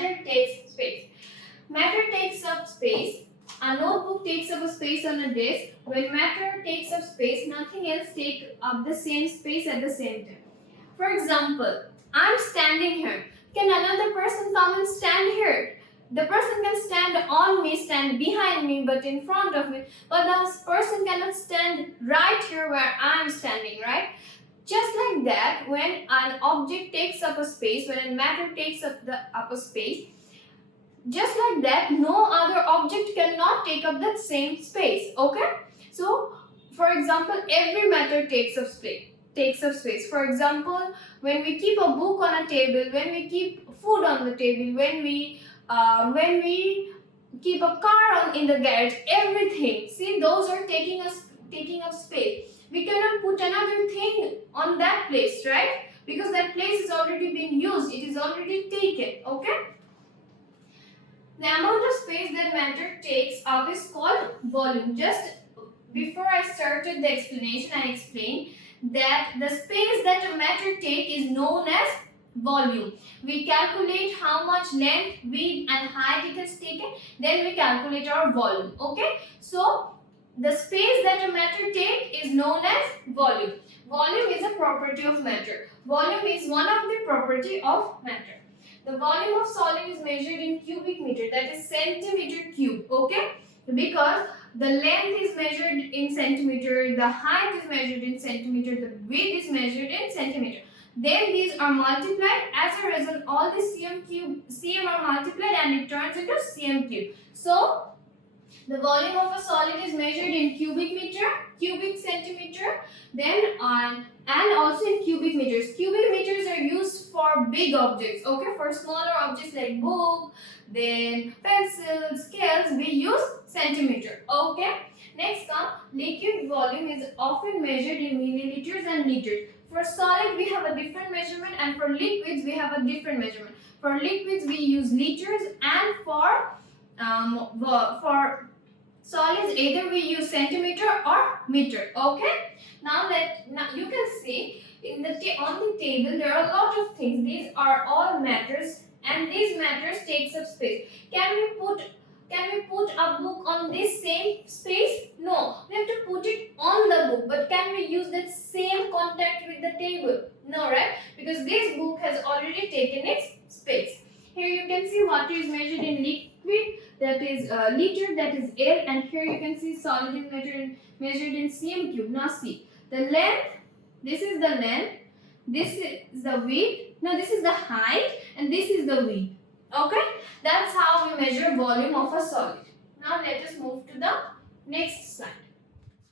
matter takes space. Matter takes up space. A notebook takes up a space on a desk. When matter takes up space, nothing else takes up the same space at the same time. For example, I'm standing here. Can another person come and stand here? The person can stand on me, stand behind me, but in front of me. But the person cannot stand right here where I'm standing, right? Just like that, when an object takes up a space, when matter takes up a space, just like that, no other object cannot take up that same space. Okay? So, for example, every matter takes up space. For example, when we keep a book on a table, when we keep food on the table, when we keep a car in the garage, everything. See, those are taking up space. We cannot put another thing on that place, right? Because that place is already being used. It is already taken. Okay? The amount of space that matter takes up is called volume. Just before I started the explanation, I explained that the space that a matter takes is known as volume. We calculate how much length, width and height it has taken, then we calculate our volume. Okay? So, the space that a matter takes is known as volume. Volume is a property of matter. Volume is one of the property of matter. The volume of solid is measured in cubic meter, that is centimeter cube. Okay? Because the length is measured in centimeter, the height is measured in centimeter, the width is measured in centimeter. Then these are multiplied. As a result, all the cm are multiplied and it turns into cm cube. So, the volume of a solid is measured in cubic meter, cubic centimeter, then and also in cubic meters. Cubic meters are used for big objects. Okay, for smaller objects like book, then pencils, scales, we use centimeter. Okay. Next liquid volume is often measured in milliliters and liters. For solid we have a different measurement and for liquids we have a different measurement. For liquids we use liters and for solids either we use centimeter or meter. Okay. Now you can see on the table there are a lot of things. These are all matters and these matters takes up space. Can we put a book on this same space? No, we have to put it on the book. But can we use that same contact with the table? No, right? Because this book has already taken its space. Here you can see water is measured in liquid, that is liter, that is L, and here you can see solid is measured in cm cube. Now see, the length, this is the length, this is the width, no, this is the height, and this is the width. Okay, that's how we measure volume of a solid. Now let us move to the next slide.